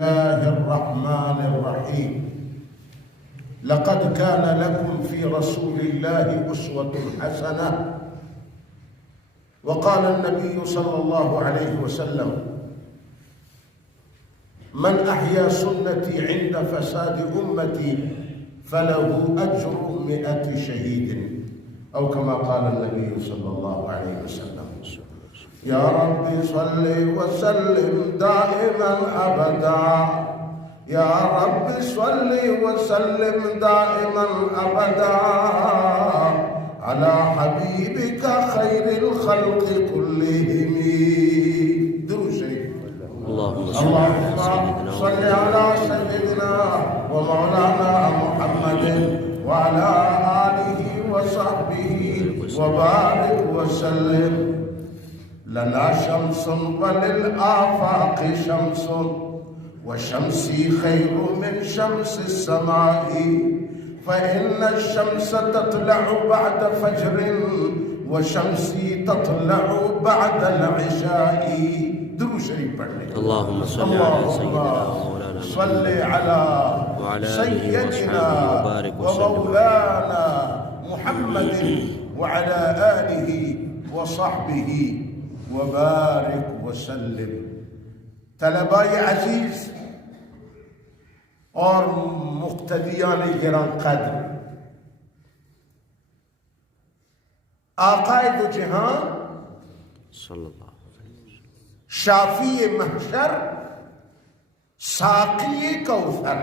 الله الرحمن الرحيم. لقد كان لكم في رسول الله أسوة حسنة. وقال النبي صلى الله عليه وسلم: من أحيا سنتي عند فساد أمتي فله أجر 100 شهيد، أو كما قال النبي صلى الله عليه وسلم. يا رب صل وسلم دائما أبدا، يا رب صل وسلم دائما أبدا على حبيبك خير الخلق كلهم. درود شريف. اللهم صل على سيدنا ومولانا محمد وعلى آله وصحبه وبارك وسلم. لنا شمس وللآفاق شمس، وشمسي خير من شمس السماء، فإن الشمس تطلع بعد فجر وشمسي تطلع بعد العشاء. درود شریف پڑھنے. اللهم صل على سيدنا ومولانا صل على سيدنا ومولانا محمد وعلى آله وصحبه وبارك وسلم. طلباء عزیز اور مقتدیان گران قدر، آقائے دو جہان صلی اللہ علیہ وسلم، شافی محشر، ساقی کوثر،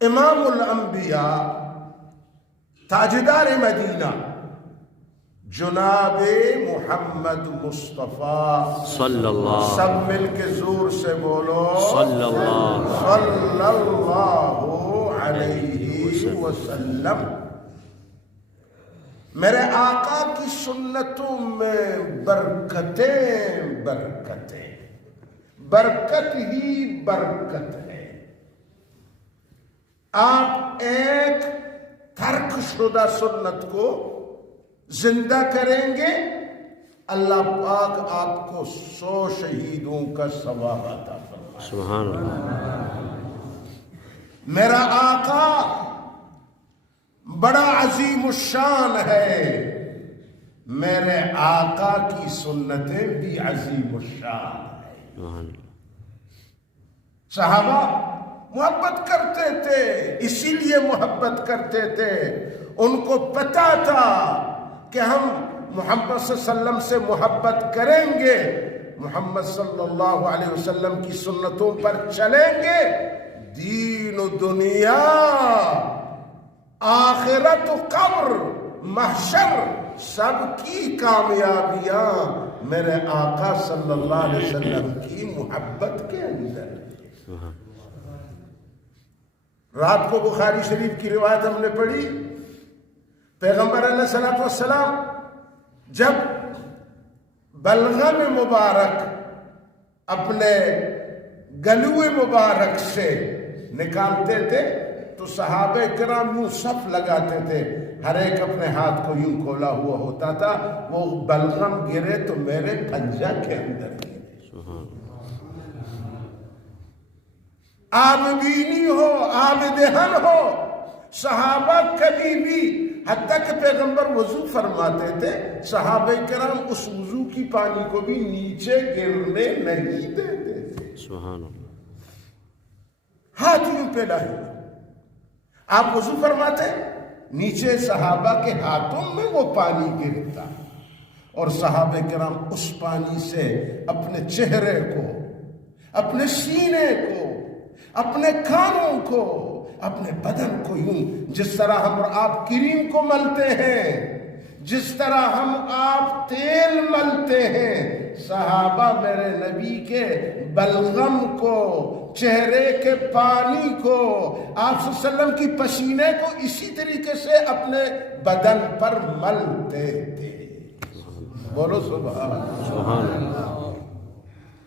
امام الانبیاء، تاجدار مدینہ، جناب محمد مصطفیٰ صلی اللہ، سب مل کے زور سے بولو صلی اللہ علیہ وسلم. میرے آقا کی سنتوں میں برکتیں برکتیں، برکت ہی برکت ہے. آپ ایک ترک شدہ سنت کو زندہ کریں گے، اللہ پاک آپ کو 100 شہیدوں کا ثواب عطا فرمائے. سبحان اللہ. میرا آقا بڑا عظیم الشان ہے، میرے آقا کی سنتیں بھی عظیم الشان ہے. سبحان اللہ. صحابہ محبت کرتے تھے، اسی لیے محبت کرتے تھے. ان کو پتا تھا کہ ہم محمد صلی اللہ علیہ وسلم سے محبت کریں گے، محمد صلی اللہ علیہ وسلم کی سنتوں پر چلیں گے، دین و دنیا، آخرت و قبر، محشر، سب کی کامیابیاں میرے آقا صلی اللہ علیہ وسلم کی محبت کے اندر. رات کو بخاری شریف کی روایت ہم نے پڑھی، پیغمبر علیہ السلام جب بلغم مبارک اپنے گلو مبارک سے نکالتے تھے تو صحابہ کرام یوں صف لگاتے تھے، ہر ایک اپنے ہاتھ کو یوں کھولا ہوا ہوتا تھا. وہ بلغم گرے تو میرے پنجہ کے اندر گرے. آب بینی ہو، آب دہن ہو، صحابہ کبھی بھی، حتیٰ کہ پیغمبر وضو فرماتے تھے، صحابہ کرام اس وضو کی پانی کو بھی نیچے گرنے نہیں دیتے تھے. سبحان اللہ. ہاتھ یوں پھیلا ہوا، آپ وضو فرماتے، نیچے صحابہ کے ہاتھوں میں وہ پانی گرتا، اور صحابہ کرام اس پانی سے اپنے چہرے کو، اپنے سینے کو، اپنے کانوں کو، اپنے بدن کو یوں، جس طرح ہم آپ کریم کو ملتے ہیں، جس طرح ہم آپ تیل ملتے ہیں، صحابہ میرے نبی کے بلغم کو، چہرے کے پانی کو، آپ صلی اللہ علیہ وسلم کی پسینے کو اسی طریقے سے اپنے بدن پر ملتے تھے. بولو سبحان اللہ.